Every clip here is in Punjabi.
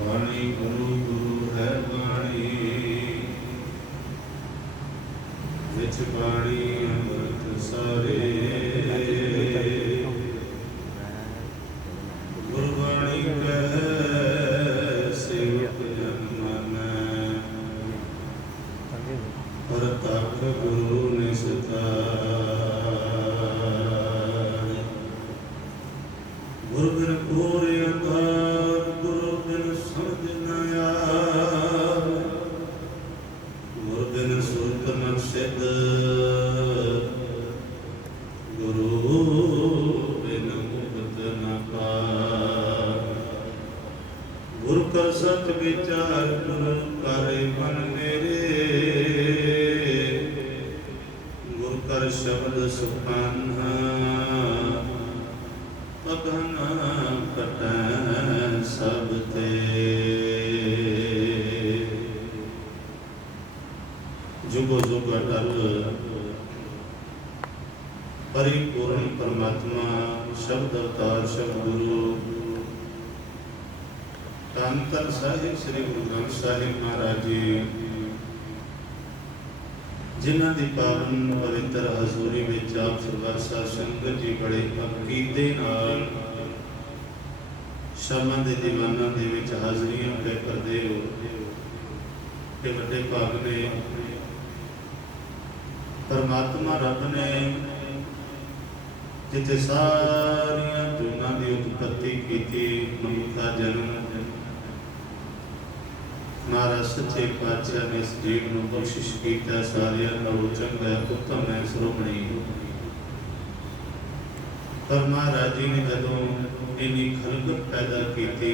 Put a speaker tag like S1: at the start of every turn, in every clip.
S1: ਬਾਣੀ ਗੁਰੂ ਗੁਰੂ ਹੈ ਬਾਣੀ। ਵਿੱਚ ਬਾਣੀ ਅੰਮ੍ਰਿਤ ਸਾਰੇ। ਗੁਰ ਸਤ ਵਿਚਾਰ ਗੁਰ ਕਰੇ ਮਨ ਮੇਰੇ। ਗੁਰ ਕਰ ਸ਼ਬਦ ਸੁਖਾਨਾ, ਪਗਨ ਕਟੈ ਸਭ ਤੇ। ਜੁਗੋ ਜੁਗ ਅਟਲ, ਪਰਿਪੂਰਨ ਪਰਮਾਤਮਾ, ਸ਼ਬਦ ਅਵਤਾਰ, ਸ਼ਬਦ ਗੁਰੂ ਧੰਨ ਧੰਨ ਸਾਹਿਬ ਸ੍ਰੀ ਗੁਰੂ ਗ੍ਰੰਥ ਸਾਹਿਬ ਮਹਾਰਾਜ ਜੀ। ਜਿਨ੍ਹਾਂ ਦੀ ਪਾਵਨ ਪਵਿੱਤਰ ਹਜ਼ੂਰੀ ਵਿੱਚ ਆਪ ਸਰਬੱਤ ਸਾਧ ਸੰਗਤ ਜੀ ਬੜੇ ਅਕੀਦੇ ਨਾਲ ਸ਼ਰਮਾਂ ਦੇ ਦੀਵਾਨਾਂ ਦੇ ਵਿੱਚ ਹਾਜ਼ਰੀਆਂ ਤੈਅ ਕਰਦੇ ਹੋ। ਤੇ ਵੱਡੇ ਭਾਗ ਨੇ ਪਰਮਾਤਮਾ ਰੱਬ ਨੇ ਜਿੱਥੇ ਸਾਰੀਆਂ ਜੁਨਾਂ ਦੀ ਉਤਪਤੀ ਕੀਤੀ, ਮਨੁੱਖਾ ਜਨਮ ਮਹਾਰਾਜ ਸੱਚੇ ਪਾਤਸ਼ਾਹ ਨੇ ਇਸ ਜੀਵ ਨੂੰ ਬਖਸ਼ਿਸ਼ ਕੀਤਾ, ਸਾਰਿਆਂ ਨਾਲੋਂ ਚੰਗਾ, ਉੱਤਮ ਹੈ ਸ਼੍ਰੋਮਣੀ ਪਰ ਮਹਾਰਾਜ ਜੀ ਨੇ ਜਦੋਂ ਇਨੀ ਖਲਕਤ ਪੈਦਾ ਕੀਤੀ,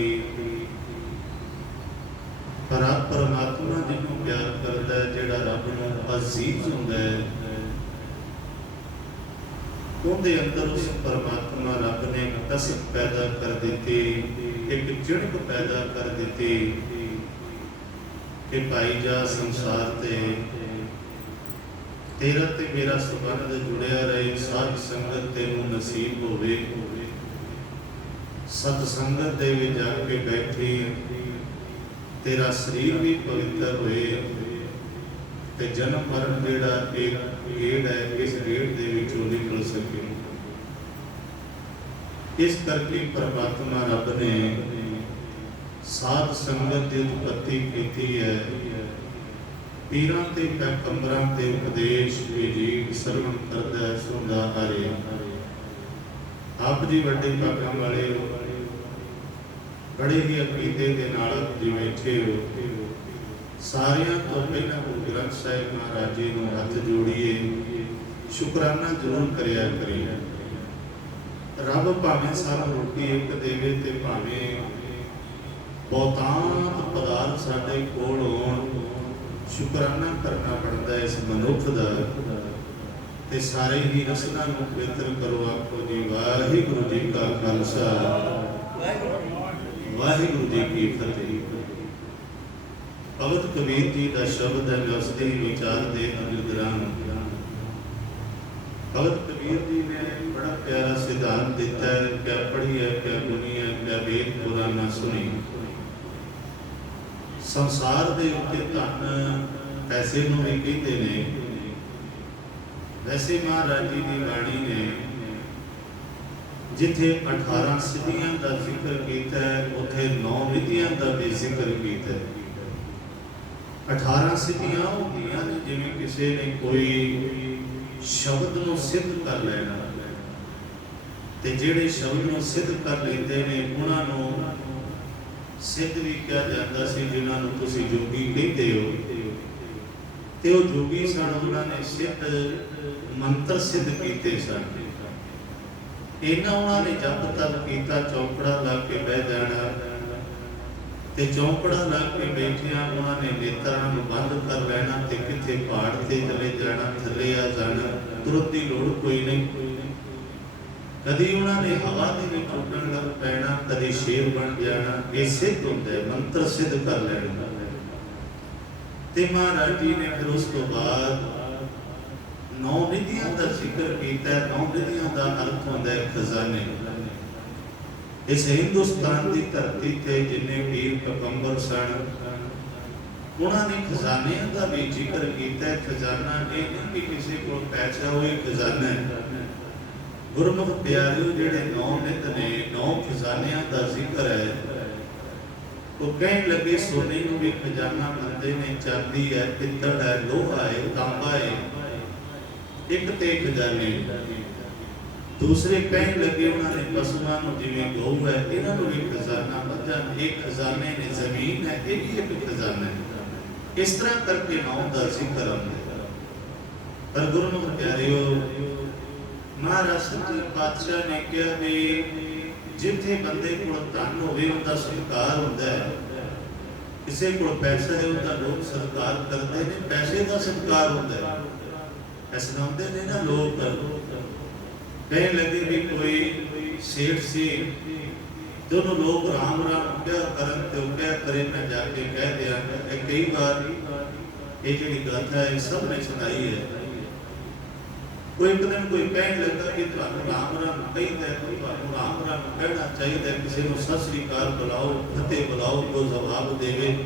S1: ਪਰ ਆਪ ਪਰਮਾਤਮਾ ਜਿਹਨੂੰ ਪਿਆਰ ਕਰਦਾ ਹੈ, ਜਿਹੜਾ ਰੱਬ ਨੂੰ ਅਜ਼ੀਜ਼ ਹੁੰਦਾ ਹੈ, ਉਹਦੇ ਅੰਦਰ ਉਸ ਪਰਮਾਤਮਾ ਰੱਬ ਨੇ ਕਸਬ ਪੈਦਾ ਕਰ ਦਿੱਤੀ, ਇੱਕ ਚਿੜਕ ਪੈਦਾ ਕਰ ਦਿੱਤੀ। ਕਿ ਭਾਈ ਜਾ ਸੰਸਾਰ ਤੇ ਤੇਰਾ ਤੇ ਮੇਰਾ ਸੰਬੰਧ ਜੁੜਿਆ ਰਹੇ ਸਾਧ ਸੰਗਤ ਤੈਨੂੰ ਨਸੀਬ ਹੋਵੇ। ਸਤ ਸੰਗਤ ਦੇ ਵਿੱਚ ਜਾ ਕੇ ਬੈਠੀ ਤੇਰਾ ਸਰੀਰ ਵੀ ਪਵਿੱਤਰ ਹੋਏ। ਤੇ ਜਨਮ ਮਰਨ ਜਿਹੜਾ ਇੱਕ ਗੇੜ ਹੈ, ਇਸ ਗੇੜ ਦੇ ਵਿੱਚੋਂ ਨਿਕਲ ਸਕੇ। ਇਸ ਕਰਕੇ ਪਰਮਾਤਮਾ ਰੱਬ ਨੇ ਸਾਧ ਸੰਗਤ ਦੀ ਉਤਪਤੀ ਕੀਤੀ ਹੈ। ਪੀਰਾਂ ਤੇ ਪੈਗੰਬਰਾਂ ਤੇ ਉਪਦੇਸ਼ ਵੀ ਸਰਵਣ ਕਰਦਾ ਸੁਣਦਾ ਹਰੇ। ਆਪ ਜੀ ਵੱਡੇ ਭਾਗਾਂ ਵਾਲੇ, ਬੜੇ ਹੀ ਅਕੀਦੇ ਦੇ ਨਾਲ ਜੀ ਬੈਠੇ ਹੋ। ਸਾਰਿਆਂ ਤੋਂ ਪਹਿਲਾਂ ਗੁਰੂ ਗ੍ਰੰਥ ਸਾਹਿਬ ਮਹਾਰਾਜ ਜੀ ਨੂੰ ਹੱਥ ਜੋੜੀਏ, ਸ਼ੁਕਰਾਨਾ ਜ਼ਰੂਰ ਕਰਿਆ ਕਰੀਏ। ਰੱਬ ਭਾਵੇਂ ਸਾਨੂੰ ਰੋਟੀ ਇੱਕ ਦੇਵੇ ਤੇ ਭਾਵੇਂ ਬਹੁਤਾਂਤ ਪਦਾਰਥ ਸਾਡੇ ਕੋਲ ਹੋਣ। ਸ਼ੁਕਰਾਨਾ ਕਰਨਾ ਪੜਦਾ ਇਸ ਮਨੁੱਖ ਦਾ। ਤੇ ਸਾਰੇ ਹੀ ਰਸਨਾ ਨੂੰ ਪਵਿੱਤਰ ਕਰੋ ਆਖੋ ਜੀ, ਵਾਹਿਗੁਰੂ ਜੀ ਕਾ ਖਾਲਸਾ। ਵਾਹਿਗੁਰੂ ਜੀ ਕੀ ਫਤਿਹ। ਭਗਤ ਕਬੀਰ ਜੀ ਦਾ ਸ਼ਬਦ ਹੈ ਮੈਂ ਉਸ ਦੇ ਵਿਚਾਰ ਦੇ ਅਨੁਗ੍ਰਾਮ ਭਗਤ ਕਬੀਰ ਜੀ ਨੇ ਬੜਾ ਪਿਆਰਾ ਸਿਧਾਂਤ ਦਿੱਤਾ ਹੈ ਕਿ ਪੜ੍ਹੀ ਹੈ ਕਿ ਗੁਣੀ ਹੈ ਕਿ ਵੇਦ ਪੁਰਾਣਾ ਸੁਣੀ। ਸੰਸਾਰ ਦੇ ਉੱਤੇ ਧਨ ਪੈਸੇ ਨੂੰ ਵੀ ਕਹਿੰਦੇ ਨੇ। ਵੈਸੇ ਮਹਾਰਾਜ ਜੀ ਦੀ ਬਾਣੀ ਨੇ ਜਿੱਥੇ 18 ਸਿੱਧੀਆਂ ਦਾ ਜ਼ਿਕਰ ਕੀਤਾ ਹੈ, ਉੱਥੇ 9 ਵਿਧੀਆਂ ਦਾ ਵੀ ਜ਼ਿਕਰ ਕੀਤਾ ਹੈ। 18 ਸਿੱਧੀਆਂ ਹੁੰਦੀਆਂ ਨੇ, ਜਿਵੇਂ ਕਿਸੇ ਨੇ ਕੋਈ ਸ਼ਬਦ ਨੂੰ ਸਿੱਧ ਕਰ ਲੈਣਾ। ਤੇ ਜਿਹੜੇ ਸ਼ਬਦ ਨੂੰ ਸਿੱਧ ਕਰ ਲੈਂਦੇ ਨੇ, ਉਹਨਾਂ ਨੂੰ ਸਿੱਧ ਵੀ ਕਿਹਾ ਜਾਂਦਾ ਸੀ, ਜਿਨ੍ਹਾਂ ਨੂੰ ਤੁਸੀਂ ਜੋਗੀ ਕਹਿੰਦੇ ਹੋ। ਤੇ ਉਹ ਜੋਗੀ ਸਨ, ਉਹਨਾਂ ਨੇ ਸਿੱਧ ਮੰਤਰ ਸਿੱਧ ਕੀਤੇ ਸਨ। ਇਹਨਾਂ ਉਹਨਾਂ ਨੇ ਜਪ ਤਪ ਕੀਤਾ, ਚੌਕੜਾ ਲਾ ਕੇ ਬਹਿ ਜਾਣਾ। ਤੇ ਚੌਕੜਾ ਲਾ ਕੇ ਬੈਠਿਆ ਉਹਨਾਂ ਨੇ ਨੇਤਰਾਂ ਨੂੰ ਬੰਦ ਕਰ ਲੈਣਾ ਤੇ ਕਿੱਥੇ ਪਹਾੜ ਤੇ ਚਲੇ ਜਾਣਾ, ਥੱਲੇ ਆ ਜਾਣਾ। ਤੁਰਤ ਦੀ ਲੋੜ ਕੋਈ ਨਹੀਂ। ਕਦੀ ਉਹਨਾਂ ਨੇ ਹਵਾ ਦੇ ਵਿੱਚ ਉੱਡਣ ਲੱਗ ਪੈਣਾ, ਕਦੀ ਸ਼ੇਰ ਬਣ ਜਾਣਾ, ਇਹ ਸਿੱਧ ਹੁੰਦਾ ਮੰਤਰ ਸਿੱਧ ਕਰ ਲੈਣਾ ਤੇ ਮਹਾਰਾਜ ਜੀ ਨੇ ਫਿਰ ਉਸ ਤੋਂ ਬਾਅਦ ਨੌ ਵਿਧੀਆਂ ਦਾ ਜ਼ਿਕਰ ਕੀਤਾ ਹੈ। ਨੌ ਵਿਧੀਆਂ ਦਾ ਅਰਥ ਹੁੰਦਾ ਹੈ ਖਜ਼ਾਨੇ ਇਸ ਹਿੰਦੁਸਤਾਨ ਦੀ ਧਰਤੀ ਤੇ ਜਿੰਨੇ ਪੀਰ ਪੈਗੰਬਰ ਸਨ, ਉਹਨਾਂ ਨੇ ਖਜ਼ਾਨਿਆਂ ਦਾ ਵੀ ਜ਼ਿਕਰ ਕੀਤਾ ਹੈ। ਖਜ਼ਾਨਾ ਇਹ ਨਹੀਂ ਕਿ ਕਿਸੇ ਕੋਲ ਪੈਸਾ ਹੋਏ, ਖਜ਼ਾਨਾ ਹੈ ਗੁਰਮੁਖ ਪਿਆਰਿਓ ਜਿਹੜੇ ਨੌ ਨਿਤ ਨੇ, ਨੌ ਖਜ਼ਾਨਿਆਂ ਦਾ ਜ਼ਿਕਰ ਹੈ। ਉਹ ਕਹਿਣ ਲੱਗੇ, ਸੋਨੇ ਨੂੰ ਵੀ ਖਜ਼ਾਨਾ ਮੰਨਦੇ ਨੇ, ਚਾਂਦੀ ਹੈ, ਪਿੱਤਲ ਹੈ, ਲੋਹਾ ਹੈ, ਤਾਂਬਾ ਹੈ। ਇੱਕ ਤੇ ਖਜ਼ਾਨੇ। ਦੂਸਰੇ ਕਹਿਣ ਲੱਗੇ, ਉਹਨਾਂ ਨੇ ਪਸ਼ੂਆਂ ਨੂੰ ਜਿਵੇਂ ਗਊ ਹੈ, ਇਹਨਾਂ ਨੂੰ ਵੀ ਖਜ਼ਾਨਾ ਮੱਝਾਂ ਇੱਕ ਖਜ਼ਾਨੇ ਨੇ ਜ਼ਮੀਨ ਹੈ, ਇਹ ਵੀ ਇੱਕ ਖਜ਼ਾਨਾ ਹੈ। ਇਸ ਤਰ੍ਹਾਂ ਕਰਕੇ ਨਾਮ ਦਾ ਜ਼ਿਕਰ ਆਉਂਦਾ ਪਰ ਗੁਰਮੁਖ ਪਿਆਰਿਓ ਮਹਾਰਾਜ ਸੱਚੇ ਪਾਤਸ਼ਾਹ ਨੇ ਕਿਹਾ ਵੀ ਜਿੱਥੇ ਬੰਦੇ ਕੋਲ ਧਨ ਹੋਵੇ, ਉਹਦਾ ਸਤਿਕਾਰ ਹੁੰਦਾ ਹੈ। ਕਿਸੇ ਕੋਲ ਪੈਸਾ ਹੈ, ਉਹਦਾ ਲੋਕ ਸਤਿਕਾਰ ਕਰਦੇ ਨੇ, ਪੈਸੇ ਦਾ ਸਤਿਕਾਰ ਹੁੰਦਾ ਹੈ। ਐਸਾ ਨੇ ਨਾ ਲੋਕ। ਕਹਿਣ ਲੱਗੇ ਵੀ ਕੋਈ ਸੇਠ ਸੀ, ਜਦੋਂ ਲੋਕ ਰਾਮ ਰਾਮ ਕਿਹਾ ਕਰਨ ਤੇ ਉਹ ਕਿਹਾ ਕਰੇ, ਮੈਂ ਜਾ ਕੇ ਕਹਿ ਦਿਆਂਗਾ। ਇਹ ਕਈ ਵਾਰ ਇਹ ਜਿਹੜੀ ਗਾਥਾ ਹੈ, ਇਹ ਸਭ ਨੇ ਸੁਣਾਈ ਹੈ। ਕੋਈ ਇੱਕ ਦਿਨ ਕੋਈ ਕਹਿਣ ਲੱਗਾ ਕਿ ਤੁਹਾਨੂੰ ਰਾਮ ਰਾਮ ਕਹਿੰਦਾ ਕੋਈ ਤੁਹਾਨੂੰ ਰਾਮ ਰਾਮ ਕਹਿਣਾ ਚਾਹੀਦਾ ਕਿਸੇ ਨੂੰ ਸਤਿ ਸ੍ਰੀ ਅਕਾਲ ਬੁਲਾਓ, ਫਤਿਹ ਬੁਲਾਓ ਕੋ ਜਵਾਬ ਦੇਵੇ।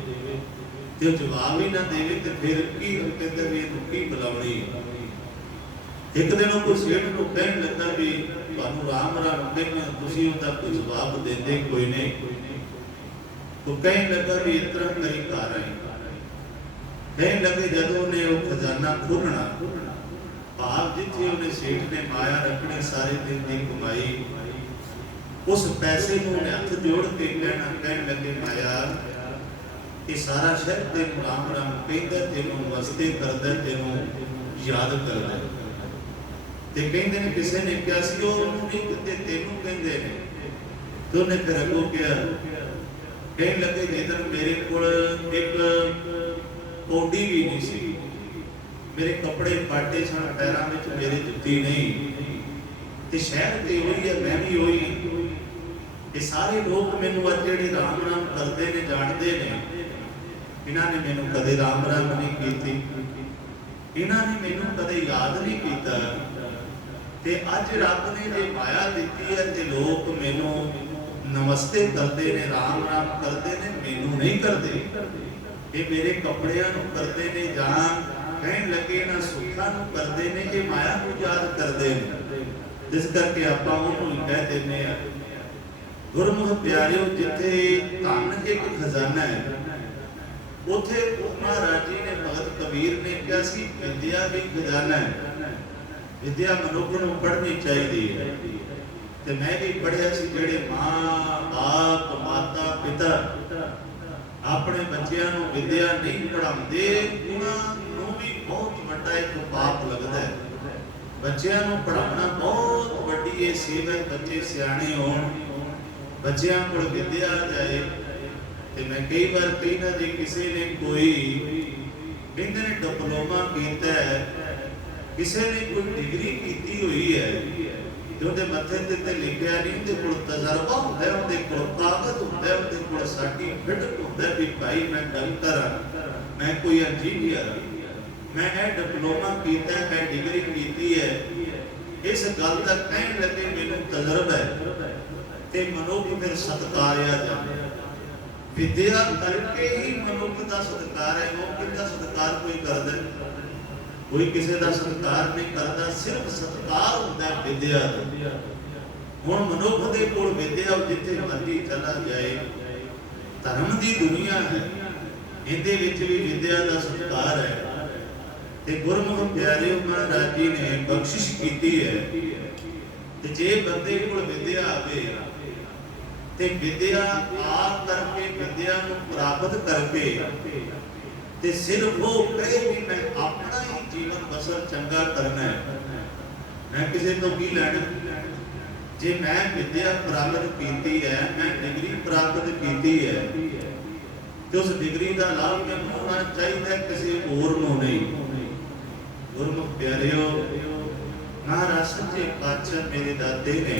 S1: ਤੇ ਜਵਾਬ ਹੀ ਨਾ ਦੇਵੇ ਤੇ ਫਿਰ ਕੀ ਕਹਿੰਦੇ ਵੀ ਇਹਨੂੰ ਕੀ ਬੁਲਾਉਣੀ ਇੱਕ ਦਿਨ ਉਹ ਕੋਈ ਸੇਠ ਨੂੰ ਕਹਿਣ ਲੱਗਾ ਵੀ ਤੁਹਾਨੂੰ ਰਾਮ ਰਾਮ ਕਹਿੰਦਾ ਤੁਸੀਂ ਉਹਦਾ ਕੋਈ ਜਵਾਬ ਦਿੰਦੇ ਕੋਈ ਨਹੀਂ। ਉਹ ਕਹਿਣ ਲੱਗਾ ਵੀ ਇਸ ਤਰ੍ਹਾਂ ਕਰੀ ਘਰ ਆਈ। ਕਹਿਣ ਲੱਗੇ ਜਦੋਂ ਉਹਨੇ ਉਹ ਖਜ਼ਾਨਾ ਖੋਲਣਾ ਭਾਵ ਜਿੱਥੇ ਉਹਨੇ ਸੇਠ ਨੇ ਮਾਇਆ ਰੱਖਣੀ ਸਾਰੇ ਦਿਨ ਦੀ ਕਮਾਈ। ਉਸ ਪੈਸੇ ਨੂੰ ਉਹਨੇ ਹੱਥ ਜੋੜ ਕੇ ਕਹਿਣਾ, ਕਹਿਣ ਲੱਗੇ, ਮਾਇਆ, ਇਹ ਸਾਰਾ ਸ਼ਹਿਰ ਤੇ ਰਾਮ ਰਾਮ ਕਹਿੰਦਾ, ਤੈਨੂੰ ਵਸਤੇ ਕਰਦਾ, ਤੈਨੂੰ ਯਾਦ ਕਰਦਾ। ਤੇ ਕਹਿੰਦੇ ਨੇ, ਕਿਸੇ ਨੇ ਕਿਹਾ ਸੀ, ਉਹ ਉਹਨੂੰ ਨਹੀਂ ਕਹਿੰਦੇ ਤੈਨੂੰ ਕਹਿੰਦੇ ਨੇ। ਤੇ ਉਹਨੇ ਫਿਰ ਅੱਗੋਂ ਕਿਹਾ, ਕਹਿਣ ਲੱਗੇ ਜਦੋਂ ਮੇਰੇ ਕੋਲ ਇੱਕ ਕੋਡੀ ਵੀ ਨਹੀਂ ਸੀ ਮੇਰੇ ਕੱਪੜੇ ਪਾਟੇ ਸਨ, ਪੈਰਾਂ ਵਿੱਚ ਮੇਰੇ ਜੁੱਤੀ ਨਹੀਂ। ਤੇ ਸ਼ਹਿਰ ਤੇ ਹੋਈ ਹੈ, ਮੈਂ ਵੀ ਹੋਈ ਇਹ ਸਾਰੇ ਲੋਕ ਮੈਨੂੰ ਅੱਜ ਜਿਹੜੇ ਰਾਮ ਰਾਮ ਕਰਦੇ ਨੇ, ਜਾਣਦੇ ਨੇ, ਇਹਨਾਂ ਨੇ ਮੈਨੂੰ ਕਦੇ ਰਾਮ ਰਾਮ ਨਹੀਂ ਕੀਤੀ। ਇਹਨਾਂ ਨੇ ਮੈਨੂੰ ਕਦੇ ਯਾਦ ਨਹੀਂ ਕੀਤਾ। ਤੇ ਅੱਜ ਰੱਬ ਨੇ ਜੇ ਮਾਇਆ ਦਿੱਤੀ ਹੈ ਤੇ ਲੋਕ ਮੈਨੂੰ ਨਮਸਤੇ ਕਰਦੇ ਨੇ, ਰਾਮ ਰਾਮ ਕਰਦੇ ਨੇ, ਮੈਨੂੰ ਨਹੀਂ ਕਰਦੇ। ਇਹ ਮੇਰੇ ਕੱਪੜਿਆਂ ਨੂੰ ਕਰਦੇ ਨੇ ਜਾਂ ਕਹਿਣ ਲੱਗੇ, ਇਹਨਾਂ ਸੁੱਖਾਂ ਨੂੰ ਕਰਦੇ ਨੇ ਇਹ ਮਾਇਆ ਨੂੰ ਯਾਦ ਕਰਦੇ ਨੇ? ਜਿਸ ਕਰਕੇ ਆਪਾਂ ਉਹਨੂੰ ਹੀ ਕਹਿ ਦਿੰਦੇ ਆ ਗੁਰਮੁਖ ਪਿਆਰਿਓ, ਜਿੱਥੇ ਧਨ ਇੱਕ ਖਜ਼ਾਨਾ ਹੈ, ਉਥੇ ਮਹਾਰਾਜ ਜੀ ਨੇ ਭਗਤ ਕਬੀਰ ਨੇ ਕਿਹਾ ਸੀ, ਵਿਦਿਆ ਵੀ ਖਜ਼ਾਨਾ ਹੈ, ਵਿਦਿਆ ਮਨੁੱਖ ਨੂੰ ਪੜ੍ਹਨੀ ਚਾਹੀਦੀ ਹੈ। ਤੇ ਮੈਂ ਵੀ ਪੜ੍ਹਿਆ ਸੀ, ਜਿਹੜੇ ਮਾਂ ਬਾਪ ਮਾਤਾ, ਪਿਤਾ ਆਪਣੇ ਬੱਚਿਆਂ ਨੂੰ ਵਿਦਿਆ ਨਹੀਂ ਪੜਾਉਂਦੇ ਉਹਨਾਂ ਵੀ ਬਹੁਤ ਵੱਡਾ ਇੱਕ ਪਾਪ ਲੱਗਦਾ ਹੈ। ਬੱਚਿਆਂ ਨੂੰ ਪੜਾਉਣਾ ਬਹੁਤ ਵੱਡੀ ਇਹ ਸੇਵਾ ਹੈ, ਬੱਚੇ ਸਿਆਣੇ ਹੋਣ, ਬੱਚਿਆਂ ਕੋਲ ਵਿਦਿਆ ਜਾਏ। ਤੇ ਮੈਂ ਕਈ ਵਾਰ ਕਹਿੰਦਾ ਜੇ ਕਿਸੇ ਨੇ ਕੋਈ ਕਹਿੰਦੇ ਨੇ ਡਿਪਲੋਮਾ ਕੀਤਾ ਹੈ, ਕਿਸੇ ਨੇ ਕੋਈ ਡਿਗਰੀ ਕੀਤੀ ਹੋਈ ਹੈ, ਤੇ ਉਹਦੇ ਮੱਥੇ ਤੇ ਤੇ ਲਿਖਿਆ ਨਹੀਂ, ਉਹਦੇ ਕੋਲ ਤਜਰਬਾ ਹੁੰਦਾ ਉਹਦੇ ਕੋਲ ਕਾਗਜ਼ ਹੁੰਦਾ ਉਹਦੇ ਕੋਲ ਸਰਟੀਫਿਕੇਟ ਹੁੰਦਾ ਵੀ ਭਾਈ ਮੈਂ ਡਾਕਟਰ ਹਾਂ ਮੈਂ ਕੋਈ ਇੰਜੀਨੀਅਰ ਹਾਂ। ਮੈਂ ਇਹ ਡਿਪਲੋਮਾ ਕੀਤਾ ਹੈ ਮੈਂ ਡਿਗਰੀ ਕੀਤੀ ਹੈ। ਇਸ ਗੱਲ ਦਾ ਕਹਿਣ ਲੱਗੇ ਮੈਨੂੰ ਤਜਰਬਾ ਹੈ ਤੇ ਮਨੁੱਖ ਫਿਰ ਸਤਕਾਰਿਆ ਜਾਂਦਾ ਵਿਦਿਆ ਕਰਕੇ ਹੀ ਮਨੁੱਖ ਦਾ ਸਤਕਾਰ ਹੈ ਉਹ ਕਿੰਦਾ ਸਤਕਾਰ ਕੋਈ ਕਰਦਾ ਕੋਈ ਕਿਸੇ ਦਾ ਸਤਕਾਰ ਨਹੀਂ ਕਰਦਾ, ਸਿਰਫ ਸਤਕਾਰ ਹੁੰਦਾ ਹੈ ਵਿਦਿਆ ਦਾ। ਹੁਣ ਮਨੁੱਖ ਦੇ ਕੋਲ ਵਿਦਿਆ ਜਿੱਥੇ ਮਰਜ਼ੀ ਚਲਾ ਜਾਏ। ਧਰਮ ਦੀ ਦੁਨੀਆ ਹੈ। ਇਹਦੇ ਵਿੱਚ ਵੀ ਵਿਦਿਆ ਦਾ ਸਤਕਾਰ ਹੈ। ਤੇ ਗੁਰਮੁਖ ਪਿਆਰਿਓ ਮਹਾਰਾਜ ਜੀ ਨੇ ਬਖਸ਼ਿਸ਼ ਕੀਤੀ ਹੈ। ਤੇ ਜੇ ਬੰਦੇ ਕੋਲ ਵਿਦਿਆ ਆਵੇ ਤੇ ਵਿਦਿਆ ਆਪ ਕਰਕੇ ਵਿਦਿਆ ਨੂੰ ਪ੍ਰਾਪਤ ਕਰਕੇ ਤੇ ਸਿਰਫ ਉਹ ਕਹੇ ਵੀ ਮੈਂ ਆਪਣਾ ਹੀ ਜੀਵਨ ਬਸਰ ਚੰਗਾ ਕਰਨਾ ਹੈ। ਮੈਂ ਕਿਸੇ ਤੋਂ ਕੀ ਲੈਣਾ? ਜੇ ਮੈਂ ਵਿਦਿਆ ਪ੍ਰਾਪਤ ਕੀਤੀ ਹੈ, ਮੈਂ ਡਿਗਰੀ ਪ੍ਰਾਪਤ ਕੀਤੀ ਹੈ, ਤੇ ਉਸ ਡਿਗਰੀ ਦਾ ਲਾਭ ਮੈਨੂੰ ਹੋਣਾ ਚਾਹੀਦਾ ਕਿਸੇ ਹੋਰ ਨੂੰ ਨਹੀਂ। ਗੁਰਮੁਖ ਪਿਆਰਿਓ ਮਹਾਰਾਜ ਸੱਚੇ ਪਾਤਸ਼ਾਹ ਮੇਰੇ ਦਾਦੇ ਨੇ।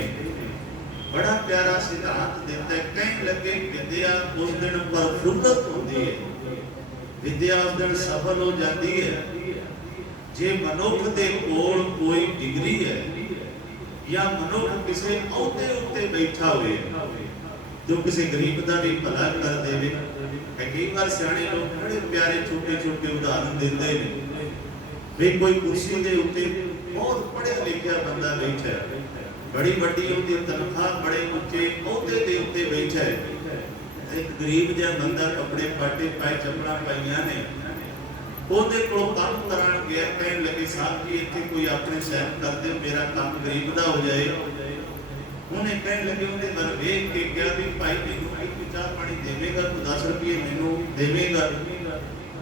S1: ਬੜਾ ਪਿਆਰਾ ਸਿਧਾਂਤ ਦਿੱਤਾ ਕਹਿਣ ਲੱਗੇ ਵਿਦਿਆ ਉਸ ਦਿਨ ਪਰਫੁੱਲਤ ਹੁੰਦੀ ਹੈ। ਵਿਦਿਆ ਉਸ ਦਿਨ ਸਫਲ ਹੋ ਜਾਂਦੀ ਹੈ। ਜੇ ਮਨੁੱਖ ਦੇ ਕੋਲ ਕੋਈ ਡਿਗਰੀ ਹੈ ਜਾਂ ਮਨੁੱਖ ਕਿਸੇ ਅਹੁਦੇ ਉੱਤੇ ਬੈਠਾ ਹੋਵੇ, ਜੋ ਕਿਸੇ ਗਰੀਬ ਦਾ ਵੀ ਭਲਾ ਕਰ ਦੇਵੇ ਕਈ ਵਾਰ ਸਿਆਣੇ ਲੋਕ ਬੜੇ ਪਿਆਰੇ ਛੋਟੇ ਛੋਟੇ ਉਦਾਹਰਨ ਦਿੰਦੇ ਨੇ। ਵੀ ਕੋਈ ਕੁਰਸੀ ਦੇ ਉੱਤੇ ਬਹੁਤ ਪੜ੍ਹਿਆ ਲਿਖਿਆ ਬੰਦਾ ਬੈਠਾ ਹੈ। ਬੜੀ ਵੱਡੀ ਉਹਦੀ ਤਨਖਾਹ, ਬੜੇ ਉੱਚੇ ਅਹੁਦੇ ਦੇ ਉੱਤੇ ਬੈਠਾ ਹੈ। ਇੱਕ ਗਰੀਬ ਜਿਹਾ ਬੰਦਾ ਕੱਪੜੇ ਪਾਟੇ ਪਾਏ, ਚੱਪਲਾਂ ਪਾਈਆਂ ਨੇ। ਉਹਦੇ ਕੋਲ ਕੰਮ ਕਰਾਉਣ ਗਿਆ, ਕਹਿਣ ਲੱਗੇ, ਸਾਹਿਬ ਜੀ, ਇੱਥੇ ਕੋਈ ਆਪਣੇ ਸਹਿਬ ਕਰ ਮੇਰਾ ਕੰਮ ਗਰੀਬ ਦਾ ਹੋ ਜਾਏ। ਉਹਨੇ ਕਹਿਣ ਲੱਗੇ, ਉਹਦੇ ਵੱਲ ਵੇਖ ਕੇ ਕਿਹਾ ਵੀ, ਭਾਈ, ਮੈਨੂੰ ਕੋਈ ਚਾਹ ਪਾਣੀ ਦੇਵੇਗਾ? ਤੂੰ 10 ਰੁਪਏ ਮੈਨੂੰ ਦੇਵੇਗਾ?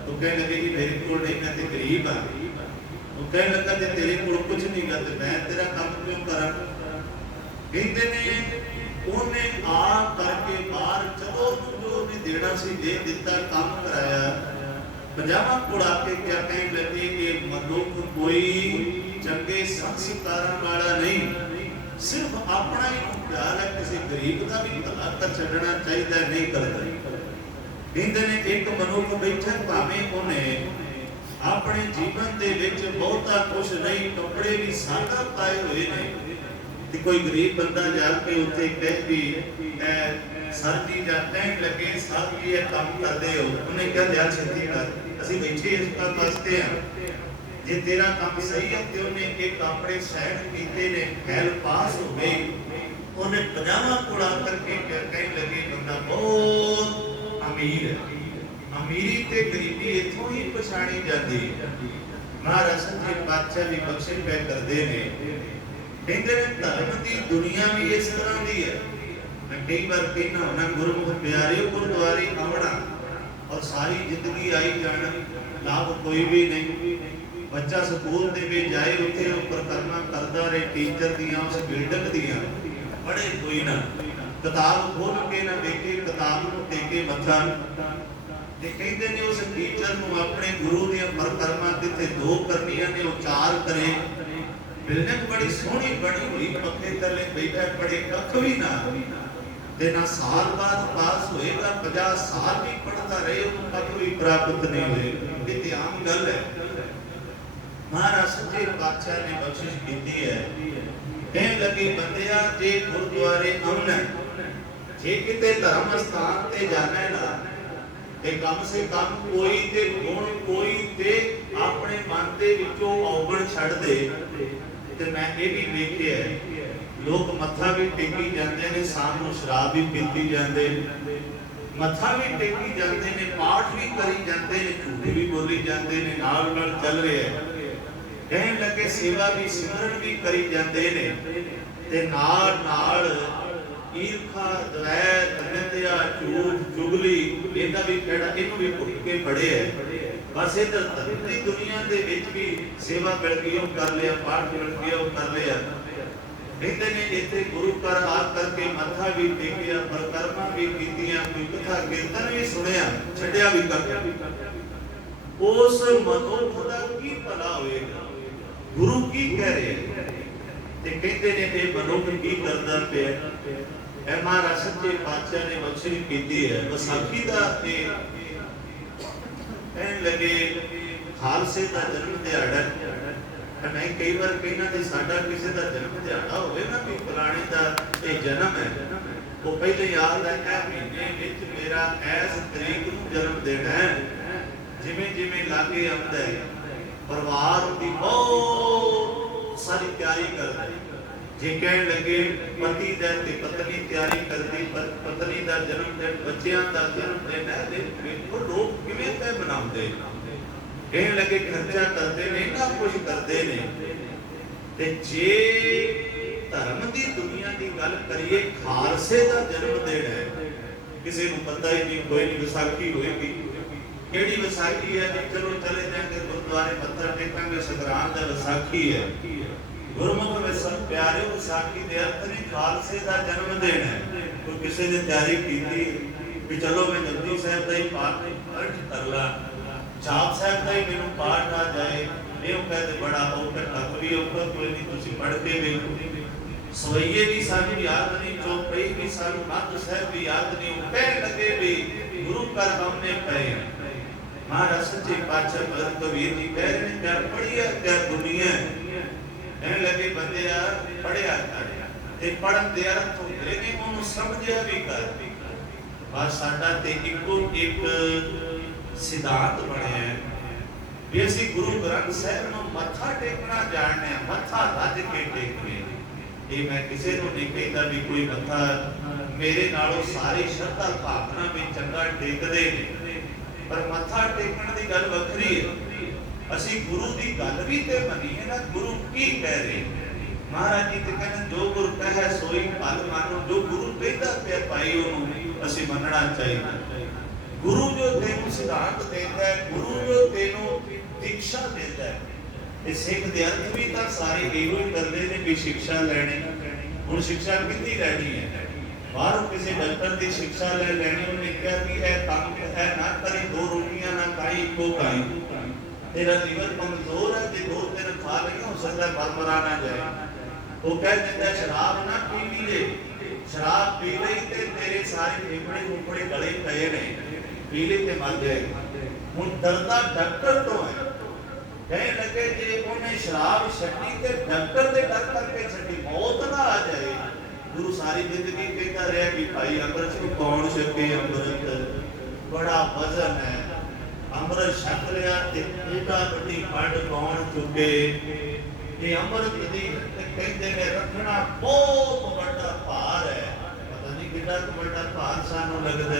S1: ਉਹ ਕਹਿਣ ਲੱਗੇ ਕਿ ਮੇਰੇ ਕੋਲ ਨਹੀਂ, ਮੈਂ ਤੇ ਗਰੀਬ ਆ ਕਹਿਣ ਲੱਗਾ ਤੇ ਤੇਰੇ ਕੋਲ ਕੁਝ ਨਹੀਂ ਗਾ ਤੇ ਮੈਂ ਤੇਰਾ ਕੰਮ ਕਿਉਂ ਕਰਾਂ? ਕਹਿੰਦੇ ਨੇ, ਉਹਨੇ ਆ ਕਰਕੇ ਬਾਹਰ ਜਦੋਂ ਜੋ ਉਹਨੇ ਦੇਣਾ ਸੀ ਦੇ ਦਿੱਤਾ, ਕੰਮ ਕਰਾਇਆ। ਪੰਜਾਬਾ ਕੋੜਾ ਕੇ ਕਿਆ ਕਹਿਣ ਲੱਗੇ ਕਿ ਮਨੁੱਖ ਕੋਈ ਚੰਗੇ ਸੰਸਕਾਰਾਂ ਵਾਲਾ ਨਹੀਂ। ਸਿਰਫ ਆਪਣਾ ਹੀ ਪਿਆਰ ਹੈ, ਕਿਸੇ ਗਰੀਬ ਦਾ ਵੀ ਭਲਾ ਕਰ ਛੱਡਣਾ ਚਾਹੀਦਾ ਨਹੀਂ ਕਰਦਾ ਕਹਿੰਦੇ ਨੇ, ਇੱਕ ਮਨੁੱਖ ਬੈਠਾ ਭਾਵੇਂ ਉਹਨੇ ਆਪਣੇ ਜੀਵਨ ਦੇ ਵਿੱਚ ਬਹੁਤਾ ਕੁਝ ਨਹੀਂ, ਕੱਪੜੇ ਵੀ ਸਾਦਾ ਪਾਏ ਹੋਏ ਨੇ। ਤੇ ਕੋਈ ਗਰੀਬ ਬੰਦਾ ਜਾ ਕੇ ਉੱਥੇ ਕਹਿ ਵੀ ਐ ਸਰ ਜੀ ਜਾਂ ਕਹਿਣ ਲੱਗੇ ਸਾਹਿਬ ਜੀ ਇਹ ਕੰਮ ਕਰਦੇ ਹੋ। ਉਹਨੇ ਕਿਹਾ ਲਿਆ ਛੇਤੀ ਕਰ। ਅਸੀਂ ਬੈਠੇ ਇਸ ਕੰਮ ਵਾਸਤੇ ਆ ਜੇ ਤੇਰਾ ਕੰਮ ਸਹੀ ਹੈ ਤੇ ਉਹਨੇ ਇੱਕ ਆਪਣੇ ਸਾਈਡ ਕੀਤੇ ਨੇ ਫੈਲ ਪਾਸ ਹੋ ਗਈ ਉਹਨੇ ਪਜਾਮਾ ਕੋੜਾ ਕਰਕੇ ਕਹਿ- ਕਹਿਣ ਲੱਗੇ, ਬੰਦਾ ਬਹੁਤ ਅਮੀਰ ਹੈ। ਅਮੀਰੀ ਤੇ ਗਰੀਬੀ ਇੱਥੋਂ ਹੀ ਪਛਾਣੀ ਜਾਂਦੀ ਹੈ। ਮਹਾਰਾਜ ਜੀ ਬਾਦਸ਼ਾਹ ਵੀ ਬਖਸ਼ਿਸ਼ ਪੈ ਕਰਦੇ ਨੇ। ਕਹਿੰਦੇ ਨੇ, ਧਰਮ ਦੀ ਦੁਨੀਆ ਵੀ ਇਸ ਤਰ੍ਹਾਂ ਦੀ ਹੈ। ਮੈਂ ਕਈ ਵਾਰ ਕਹਿੰਦਾ ਹੁੰਦਾ, ਗੁਰਮੁਖ ਪਿਆਰਿਓ ਗੁਰਦੁਆਰੇ ਆਵਣਾ। ਔਰ ਸਾਰੀ ਜ਼ਿੰਦਗੀ ਆਈ ਜਾਣ, ਲਾਭ ਕੋਈ ਵੀ ਨਹੀਂ। ਬੱਚਾ ਸਕੂਲ ਦੇ ਵਿੱਚ ਜਾਏ, ਉੱਥੇ ਉਹ ਪ੍ਰਕਰਮਾਂ ਕਰਦਾ ਰਹੇ, ਟੀਚਰ ਦੀਆਂ, ਉਸ ਬਿਲਡਿੰਗ ਦੀਆਂ। ਪੜ੍ਹੇ ਕੋਈ ਨਾ। ਕਿਤਾਬ ਖੋਲ ਕੇ ਨਾ ਦੇਖੇ ਕਿਤਾਬ ਨੂੰ ਟੇਕੇ ਮੱਥਾ ਤੇ ਕਹਿੰਦੇ ਨੇ ਉਸ ਟੀਚਰ ਨੂੰ ਆਪਣੇ ਗੁਰੂ ਦੀਆਂ ਪ੍ਰਕਰਮਾਂ ਜਿੱਥੇ ਦੋ ਕਰਨੀਆਂ ਨੇ ਉਹ ਚਾਰ ਕਰੇ ਬਿਲਡਿੰਗ ਬੜੀ ਸੋਹਣੀ ਬਣੀ ਹੋਈ ਪੱਕੇ ਥੱਲੇ ਬੈਠਾ ਪੜੇ ਕੱਖ ਵੀ ਨਾ ਤੇ ਨਾ ਸਾਲ ਬਾਅਦ ਪਾਸ ਹੋਏਗਾ 50 ਸਾਲ ਵੀ ਪੜਦਾ ਰਹੇ ਉਹਨੂੰ ਕੱਖ ਵੀ ਪ੍ਰਾਪਤ ਨਹੀਂ ਹੋਏਗਾ ਇਹ ਤੇ ਆਮ ਗੱਲ ਹੈ। ਮਹਾਰਾਜ ਸੱਚੇ ਪਾਤਸ਼ਾਹ ਨੇ ਬਖਸ਼ਿਸ਼ ਕੀਤੀ ਹੈ। ਕਹਿਣ ਲੱਗੇ ਬੰਦਿਆ ਜੇ ਗੁਰਦੁਆਰੇ ਆਉਣਾ ਹੈ, ਜੇ ਕਿਤੇ ਧਰਮ ਸਥਾਨ ਤੇ ਜਾਣਾ ਹੈ ਨਾ ਤੇ ਕਮ ਸੇ ਕਮ ਕੋਈ ਤੇ ਗੁਣ, ਕੋਈ ਤੇ ਆਪਣੇ ਮਨ ਦੇ ਵਿੱਚੋਂ ਔਗਣ ਛੱਡ ਦੇ ਤੇ ਮੈਂ ਇਹ ਵੀ ਵੇਖਿਆ ਲੋਕ ਮੱਥਾ ਵੀ ਟੇਕੀ ਜਾਂਦੇ ਨੇ, ਸ਼ਾਮ ਨੂੰ ਸ਼ਰਾਬ ਵੀ ਪੀਤੀ ਜਾਂਦੇ ਮੱਥਾ ਵੀ ਟੇਕੀ ਜਾਂਦੇ ਨੇ, ਪਾਠ ਵੀ ਕਰੀ ਜਾਂਦੇ ਨੇ, ਝੂਠ ਵੀ ਬੋਲੀ ਜਾਂਦੇ ਨੇ, ਨਾਲ ਨਾਲ ਚੱਲ ਰਿਹਾ ਕਹਿਣ ਲੱਗੇ ਸੇਵਾ ਵੀ, ਸਿਮਰਨ ਵੀ ਕਰੀ ਜਾਂਦੇ ਨੇ। ਤੇ ਨਾਲ ਨਾਲ ਈਰਖਾ ਦਵੈਤ ਝੂਠ ਚੁਗਲੀ ਇਹਦਾ ਵੀ ਕਿਹੜਾ, ਇਹਨੂੰ ਵੀ ਭੁੱਲ ਕੇ ਫੜੇ ਹੈ ਬਸ ਇਹ ਧਰਤੀ ਦੁਨੀਆ ਦੇ ਵਿੱਚ ਵੀ ਸੇਵਾ ਮਿਲ ਗਈ, ਉਹ ਕਰ ਲਿਆ, ਪਾਠ ਮਿਲ ਗਿਆ, ਉਹ ਕਰ ਲਿਆ। ਕਹਿੰਦੇ ਨੇ ਇੱਥੇ ਗੁਰੂ ਘਰ ਆ ਕਰਕੇ ਮੱਥਾ ਵੀ ਟੇਕਿਆ, ਪ੍ਰਕਰਮਾਂ ਵੀ ਕੀਤੀਆਂ, ਕੋਈ ਕਥਾ ਕੀਰਤਨ ਵੀ ਸੁਣਿਆ, ਛੱਡਿਆ ਵੀ ਕਰ ਉਸ ਮਨੁੱਖ ਦਾ ਕੀ ਭਲਾ ਹੋਏਗਾ? ਗੁਰੂ ਕੀ ਕਹਿ ਰਿਹਾ ਤੇ ਕਹਿੰਦੇ ਨੇ ਇਹ ਮਨੁੱਖ ਕੀ ਕਰਦਾ ਪਿਆ? ਮਹਾਰਾਜ ਸੱਚੇ ਪਾਤਸ਼ਾਹ ਨੇ ਬਖਸ਼ਿਸ਼ ਕੀਤੀ ਹੈ ਵਿਸਾਖੀ ਦਾ ਇਹ ਕਹਿਣ ਲੱਗੇ, ਖਾਲਸੇ ਦਾ ਜਨਮ ਦਿਹਾੜਾ ਹੈ। ਤੇ ਮੈਂ ਕਈ ਵਾਰ ਕਹਿੰਦਾ ਕਿ ਸਾਡਾ ਕਿਸੇ ਦਾ ਜਨਮ ਦਿਹਾੜਾ ਹੋਵੇ ਨਾ, ਵੀ ਫਲਾਣੇ ਦਾ ਇਹ ਜਨਮ ਹੈ, ਉਹ ਪਹਿਲੇ ਯਾਦ ਹੈ ਮਹੀਨੇ ਵਿੱਚ ਮੇਰਾ ਐਸ ਤਰੀਕ ਨੂੰ ਜਨਮ ਦੇਣਾ ਹੈ। ਜਿਵੇਂ ਜਿਵੇਂ ਲਾਗੇ ਆਉਂਦਾ ਹੈ, ਪਰਿਵਾਰ ਦੀ ਬਹੁਤ ਸਾਰੀ ਤਿਆਰੀ ਕਰਦਾ ਹੈ। ਜੇ ਕਹਿਣ ਲੱਗੇ, ਪਤੀ ਦਾ ਤੇ ਪਤਨੀ ਤਿਆਰੀ ਕਰਦੀ, ਪਰ ਪਤਨੀ ਦਾ ਜਨਮ ਦਿਨ ਬੱਚਿਆਂ ਦਾ ਜਨਮ ਦਿਨ ਹੈ ਦੇ ਵੇਖੋ ਲੋਕ ਕਿਵੇਂ ਤੇ ਮਨਾਉਂਦੇ ਕਹਿਣ ਲੱਗੇ, ਖਰਚਾ ਕਰਦੇ ਨੇ ਨਾ ਕੁਝ ਕਰਦੇ ਨੇ। ਤੇ ਜੇ ਧਰਮ ਦੀ ਦੁਨੀਆ ਦੀ ਗੱਲ ਕਰੀਏ, ਖਾਲਸੇ ਦਾ ਜਨਮ ਦਿਨ ਹੈ। ਕਿਸੇ ਨੂੰ ਪਤਾ ਹੀ ਨਹੀਂ, ਕੋਈ ਨਹੀਂ, ਵਿਸਾਖੀ ਹੋਏਗੀ। ਕਿਹੜੀ ਵਿਸਾਖੀ ਹੈ ਜੀ? ਚਲੋ ਚਲੇ ਜਾਂਗੇ ਗੁਰਦੁਆਰੇ ਮੱਥਾ ਟੇਕਾਂਗੇ ਸੰਗਰਾਮ ਦਾ ਵਿਸਾਖੀ ਹੈ। ਗੁਰਮੁਖ ਵਿਸਨ ਪਿਆਰੇ ਵਿਸਾਖੀ ਦੇ ਅਰਥ ਨੇ ਖਾਲਸੇ ਦਾ ਜਨਮ ਦਿਨ ਹੈ। ਕੋਈ ਕਿਸੇ ਨੇ ਤਿਆਰੀ ਕੀਤੀ ਵੀ ਚਲੋ ਮੈਂ ਜਪਜੀ ਸਾਹਿਬ ਦਾ ਹੀ ਪਾਠ ਅਰਥ ਕਰ ਲਾ। ਜਾਪ ਸਾਹਿਬ ਦਾ ਹੀ ਮੈਨੂੰ ਪਾਠ ਆ ਜਾਏ। ਇਹ ਉਹ ਕਹਿੰਦੇ, ਬੜਾ ਔਖਾ, ਤੱਕ ਵੀ ਔਖਾ, ਕੋਈ ਨਹੀਂ, ਤੁਸੀਂ ਪੜ੍ਹ ਕੇ ਵੇਖੋ। ਸਵਈਏ ਵੀ ਸਾਨੂੰ ਯਾਦ ਨਹੀਂ ਚੌਪਈ ਵੀ ਸਾਨੂੰ ਮੱਧ ਸਾਹਿਬ ਵੀ ਯਾਦ ਨਹੀਂ, ਉਹ ਕਹਿਣ ਲੱਗੇ ਵੀ ਗੁਰੂ ਘਰ ਹਮਨੇ ਪਏ ਮਹਾਰਾਜ ਸੱਚੇ ਪਾਤਸ਼ਾਹ ਭਗਤ ਕਬੀਰ ਜੀ ਕਹਿ ਰਹੇ ਨੇ ਕਿਆ ਪੜੀਆ ਕਿਆ ਦੁਨੀਆ ਕਹਿਣ ਲੱਗੇ ਬੰਦਿਆ ਪੜਿਆ ਕਰ। ਤੇ ਪੜਨ ਦੇ ਅਰਥ ਹੁੰਦੇ ਨੇ, ਉਹਨੂੰ ਸਮਝਿਆ ਵੀ ਕਰ। ਬਸ ਸਾਡਾ ਤੇ ਇੱਕੋ ਇੱਕ ਸਿਧਾਂਤ ਬਣਿਆ ਹੈ ਵੀ ਅਸੀਂ ਗੁਰੂ ਗ੍ਰੰਥ ਸਾਹਿਬ ਨੂੰ ਮੱਥਾ ਟੇਕਣਾ ਜਾਣਦੇ ਹਾਂ, ਮੱਥਾ ਰੱਜ ਕੇ ਟੇਕਦੇ ਇਹ ਮੈਂ ਕਿਸੇ ਨੂੰ ਨਹੀਂ ਕਹਿੰਦਾ ਵੀ ਕੋਈ ਮੱਥਾ ਮੇਰੇ ਨਾਲੋਂ ਸਾਰੇ ਸ਼ਰਧਾ ਭਾਵਨਾ ਵਿੱਚ ਚੰਗਾ ਟੇਕਦੇ ਨੇ। ਪਰ ਮੱਥਾ ਟੇਕਣ ਦੀ ਗੱਲ ਵੱਖਰੀ ਹੈ। ਅਸੀਂ ਗੁਰੂ ਦੀ ਗੱਲ ਵੀ ਤੇ ਮੰਨੀਏ ਨਾ, ਗੁਰੂ ਕੀ ਕਹਿ ਰਹੇ ਮਹਾਰਾਜ ਜੀ ਤੇ ਕਹਿੰਦੇ, ਜੋ ਗੁਰੂ ਕਹੇ ਸੋਈ ਫਲ ਮਾਨੋ, ਜੋ ਗੁਰੂ ਕਹਿੰਦਾ ਪਿਆ ਭਾਈ ਉਹਨੂੰ, ਅਸੀਂ ਮੰਨਣਾ ਚਾਹੀਦਾ। ਗੁਰੂ ਜੋ ਤੈਨੂੰ ਸਿਧਾਂਤ ਦਿੰਦਾ ਹੈ, ਗੁਰੂ ਜੋ ਤੈਨੂੰ ਦੀਕਸ਼ਾ ਦਿੰਦਾ ਹੈ, ਇਹ ਸਿੱਖ ਦੇ ਅਰਥ ਵੀ ਤਾਂ ਸਾਰੇ ਇਹੋ ਹੀ ਕਰਦੇ ਨੇ ਵੀ ਸਿੱਖਿਆ ਲੈਣੀ। ਹੁਣ ਸਿੱਖਿਆ ਕਿੰਨੀ ਲੈਣੀ ਹੈ? ਬਾਹਰੋਂ ਕਿਸੇ ਡਾਕਟਰ ਦੀ ਸਿੱਖਿਆ ਲੈ ਲੈਣੀ, ਉਹਨੇ ਕਿਹਾ ਕਿ ਇਹ ਕੰਮ ਇਹ ਨਾ ਕਰੀ, ਦੋ ਰੋਟੀਆਂ ਨਾ ਖਾਈ, ਇੱਕੋ ਖਾਈ। ਤੇਰਾ ਲੀਵਰ ਕਮਜ਼ੋਰ ਹੈ ਜੇ ਦੋ ਦਿਨ ਖਾ ਲਈ ਹੋ ਸਕਦਾ ਹੈ ਨਾ ਜਾਏ। ਉਹ ਕਹਿ ਦਿੰਦਾ, ਸ਼ਰਾਬ ਨਾ ਪੀ ਲਈਏ ਸ਼ਰਾਬ ਪੀ ਲਈ ਤੇ ਤੇਰੇ ਸਾਰੇ ਫੇਫੜੇ ਫੁੱਫੜੇ ਗਲੇ ਪਏ ਨੇ। ਪੀ ਲਈ ਤੇ ਮਰ ਜਾਏਗਾ ਹੁਣ ਡਰਦਾ ਡਾਕਟਰ ਤੋਂ ਹੈ। ਕਹਿ ਲੱਗੇ, ਜੇ ਉਹਨੇ ਸ਼ਰਾਬ ਛੱਡੀ ਤੇ ਡਾਕਟਰ ਦੇ ਡਰ ਕਰਕੇ ਛੱਡੀ, ਮੌਤ ਨਾ ਆ ਜਾਏ। ਗੁਰੂ ਸਾਰੀ ਜ਼ਿੰਦਗੀ ਕਹਿੰਦਾ ਰਿਹਾ ਕਿ ਭਾਈ ਅੰਮ੍ਰਿਤ ਨੂੰ ਕੌਣ ਛਕੇ ਅੰਮ੍ਰਿਤ? ਬੜਾ ਵਜ਼ਨ ਹੈ। ਅੰਮ੍ਰਿਤ ਛਕ ਲਿਆ ਤੇ ਇਹਦਾ ਵੱਡੀ ਖੰਡ ਕੌਣ ਚੁੱਕੇ ਇਹ ਅੰਮ੍ਰਿਤ ਦੀ ਕਹਿੰਦੇ ਨੇ, ਰੱਖਣਾ ਬਹੁਤ ਵੱਡਾ ਭਾਰ ਹੈ। ਪਤਾ ਨਹੀਂ ਕਿੰਨਾ ਕੁ ਵੱਡਾ ਭਾਰ ਸਾਨੂੰ ਲੱਗਦਾ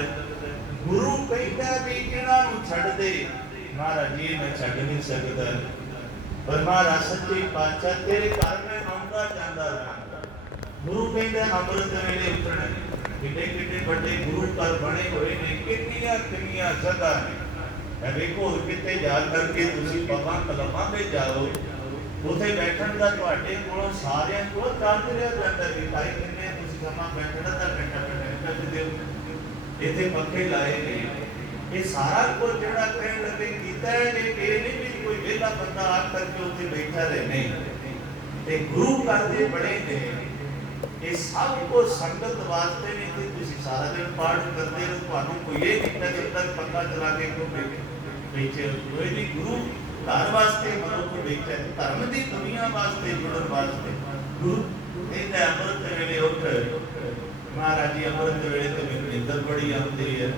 S1: ਗੁਰੂ ਕਹਿੰਦਾ ਵੀ ਇਹਨਾਂ ਨੂੰ ਛੱਡ ਦੇ। ਮਹਾਰਾਜ ਜੀ, ਮੈਂ ਛੱਡ ਨਹੀਂ ਸਕਦਾ। ਪਰ ਮਹਾਰਾਜ ਸੱਚੇ ਪਾਤਸ਼ਾਹ, ਤੇਰੇ ਘਰ ਮੈਂ ਆਉਂਦਾ ਜਾਂਦਾ ਰਹਾਂ। ਗੁਰੂ ਕਹਿੰਦਾ ਅੰਮ੍ਰਿਤ ਵੇਲੇ ਉੱਠਣਾ ਕਿੰਨੇ ਕਿੰਨੇ ਵੱਡੇ ਗੁਰੂ ਘਰ ਬਣੇ ਹੋਏ ਨੇ ਕਿੰਨੀਆਂ ਕਿੰਨੀਆਂ ਜਗ੍ਹਾ ਨੇ। ਮੈਂ ਵੇਖੋ ਹੋਰ ਕਿਤੇ ਜਾ ਕਰਕੇ ਤੁਸੀਂ ਬਾਬਾ ਕਲਮਾਂ ਦੇ ਜਾਓ, ਉਥੇ ਬੈਠਣ ਦਾ ਤੁਹਾਡੇ ਕੋਲੋਂ ਸਾਰਿਆਂ ਕੋਲ ਚਾਰਜ ਰਿਹਾ ਜਾਂਦਾ ਵੀ ਭਾਈ ਕਿੰਨੇ ਤੁਸੀਂ ਸਮਾਂ ਬੈਠਣਾ ਤਾਂ ਘੰਟਾ ਘੰਟਾ ਦਿਓ ਇੱਥੇ ਪੱਖੇ ਲਾਏ ਨੇ। ਇਹ ਸਾਰਾ ਕੁਝ ਜਿਹੜਾ ਕਹਿਣ ਲੱਗੇ, ਕੀਤਾ ਹੈ ਇਹ ਇਹ ਨਹੀਂ ਵੀ ਕੋਈ ਵਿਹਲਾ ਬੰਦਾ ਆ ਕਰਕੇ ਉੱਥੇ ਬੈਠਾ ਰਹੇ ਨਹੀਂ ਤੇ ਗੁਰੂ ਘਰ ਦੇ ਬੜੇ ਨੇ। ਇਹ ਸਭ ਕੁਝ ਸੰਗਤ ਵਾਸਤੇ ਨਹੀਂ ਕਿ ਤੁਸੀਂ ਸਾਰਾ ਦਿਨ ਪਾਠ ਕਰਦੇ ਹੋ ਤੁਹਾਨੂੰ ਕੋਈ ਇਹ ਨਹੀਂ ਕਿ ਜਦ ਤੱਕ ਪੱਕਾ ਚਲਾ ਕੇ ਕੋ ਬੈਠੇ ਕੋਈ ਨਹੀਂ ਗੁਰੂ ਘਰ ਵਾਸਤੇ ਮਨੁੱਖ ਬੈਠਾ ਧਰਮ ਦੀ ਦੁਨੀਆ ਵਾਸਤੇ ਜੁੜਨ ਵਾਸਤੇ। ਗੁਰੂ ਇਹਦਾ ਅੰਮ੍ਰਿਤ ਵੇਲੇ ਉੱਠ, ਮਹਾਰਾਜ ਜੀ ਅੰਮ੍ਰਿਤ ਵੇਲੇ ਤੇ ਮੈਨੂੰ ਨਿੰਦਰ ਬੜੀ ਆਉਂਦੀ ਹੈ।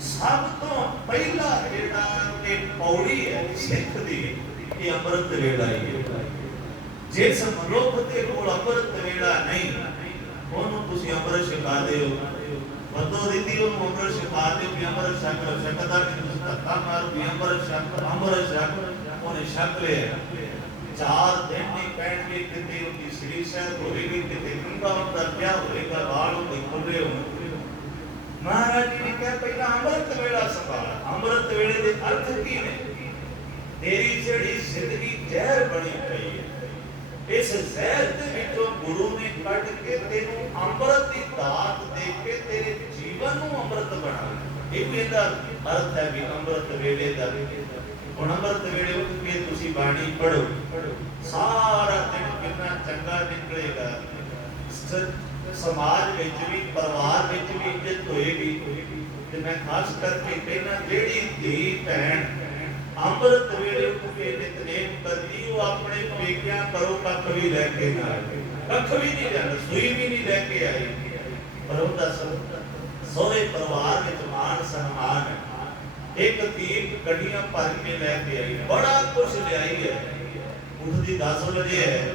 S1: ਸਭ ਤੋਂ ਪਹਿਲਾ ਜਿਹੜਾ ਇਹ ਪੌੜੀ ਹੈ, ਸਿੱਖ ਦੀ, ਇਹ ਅੰਮ੍ਰਿਤ ਵੇਲਾ ਹੀ ਹੈ। ਜਿਸ ਮਨੁੱਖ ਦੇ ਕੋਲ ਅੰਮ੍ਰਿਤ ਵੇਲਾ ਨਹੀਂ, ਉਹਨੂੰ ਤੁਸੀਂ ਅੰਮ੍ਰਿਤ ਛਕਾ ਦਿਓ। ਬੰਦੋ ਰੀਤੀ ਉਹ ਅੰਮ੍ਰਿਤ ਛਕਾ ਦਿਓ ਵੀ ਅੰਮ੍ਰਿਤ ਛਕ ਲਓ ਛਕਦਾ ਧੱਕਾ ਮਾਰ ਵੀ ਅੰਮ੍ਰਿਤ ਛਕ ਅੰਮ੍ਰਿਤ ਛਕ ਉਹਨੇ ਛਕ ਲਿਆ ਚਾਰ ਦਿਨ ਨਹੀਂ ਪੈਣਗੇ ਕਿਤੇ ਉਹਦੀ ਸ੍ਰੀ ਸਾਹਿਬ ਹੋਵੇਗੀ ਕਿਤੇ ਕੰਗਾ ਹੁੰਦਾ ਪਿਆ ਹੋਵੇਗਾ ਵਾਲ ਉਹਦੇ ਖੁੱਲੇ ਹੋਣਗੇ ਮਹਾਰਾਜ ਜੀ ਨੇ ਕਿਹਾ ਪਹਿਲਾਂ ਅੰਮ੍ਰਿਤ ਵੇਲਾ ਸੰਭਾਲ ਅੰਮ੍ਰਿਤ ਵੇਲੇ ਦੇ ਅਰਥ ਕੀ ਨੇ ਤੇਰੀ ਜਿਹੜੀ ਜ਼ਿੰਦਗੀ ਜ਼ਹਿਰ ਬਣੀ ਪਈ ਹੈ ਇਸ ਜ਼ਹਿਰ ਦੇ ਵਿੱਚੋਂ ਗੁਰੂ ਨੇ ਕੱਢ ਕੇ ਤੈਨੂੰ ਅੰਮ੍ਰਿਤ ਦੀ ਦਾਤ ਦੇ ਕੇ ਤੇਰੇ ਜੀਵਨ ਨੂੰ ਅੰਮ੍ਰਿਤ ਬਣਾ ਇਹ ਵੀ ਇਹਦਾ ਅਰਥ ਹੈ ਵੀ ਅੰਮ੍ਰਿਤ ਵੇਲੇ ਦਾ ਹੁਣ ਅੰਮ੍ਰਿਤ ਵੇਲੇ ਉੱਠ ਕੇ ਤੁਸੀਂ ਬਾਣੀ ਪੜੋ ਸਾਰਾ ਦਿਨ ਕਿੰਨਾ ਚੰਗਾ ਨਿਕਲੇਗਾ ਸਮਾਜ ਵਿੱਚ ਵੀ ਪਰਿਵਾਰ ਵਿੱਚ ਵੀ ਇੱਜ਼ਤ ਹੋਏਗੀ ਤੇ ਮੈਂ ਖਾਸ ਕਰਕੇ ਕਹਿੰਦਾ ਜਿਹੜੀ ਧੀ ਭੈਣ ਅੰਮ੍ਰਿਤ ਵੇਲੇ ਉੱਠ ਨਿਤਨੇਮ ਕਰਦੀ ਉਹ ਆਪਣੇ ਪੇਕਿਆਂ ਕਰੋ ਕੱਖ ਵੀ ਲੈ ਕੇ ਨਾ ਕੱਖ ਵੀ ਨਹੀਂ ਲਿਆ ਸੂਈ ਵੀ ਨਹੀਂ ਲੈ ਕੇ ਆਈ ਪਰ ਉਹਦਾ ਸੋਹਰੇ ਪਰਿਵਾਰ ਵਿੱਚ ਮਾਣ ਸਨਮਾਨ। ਇੱਕ ਧੀ ਗੱਡੀਆਂ ਭਰ ਕੇ ਲੈ ਕੇ ਆਈ ਬੜਾ ਕੁਝ ਲਿਆਈ ਹੈ। ਉੱਠਦੀ 10 ਵਜੇ ਹੈ।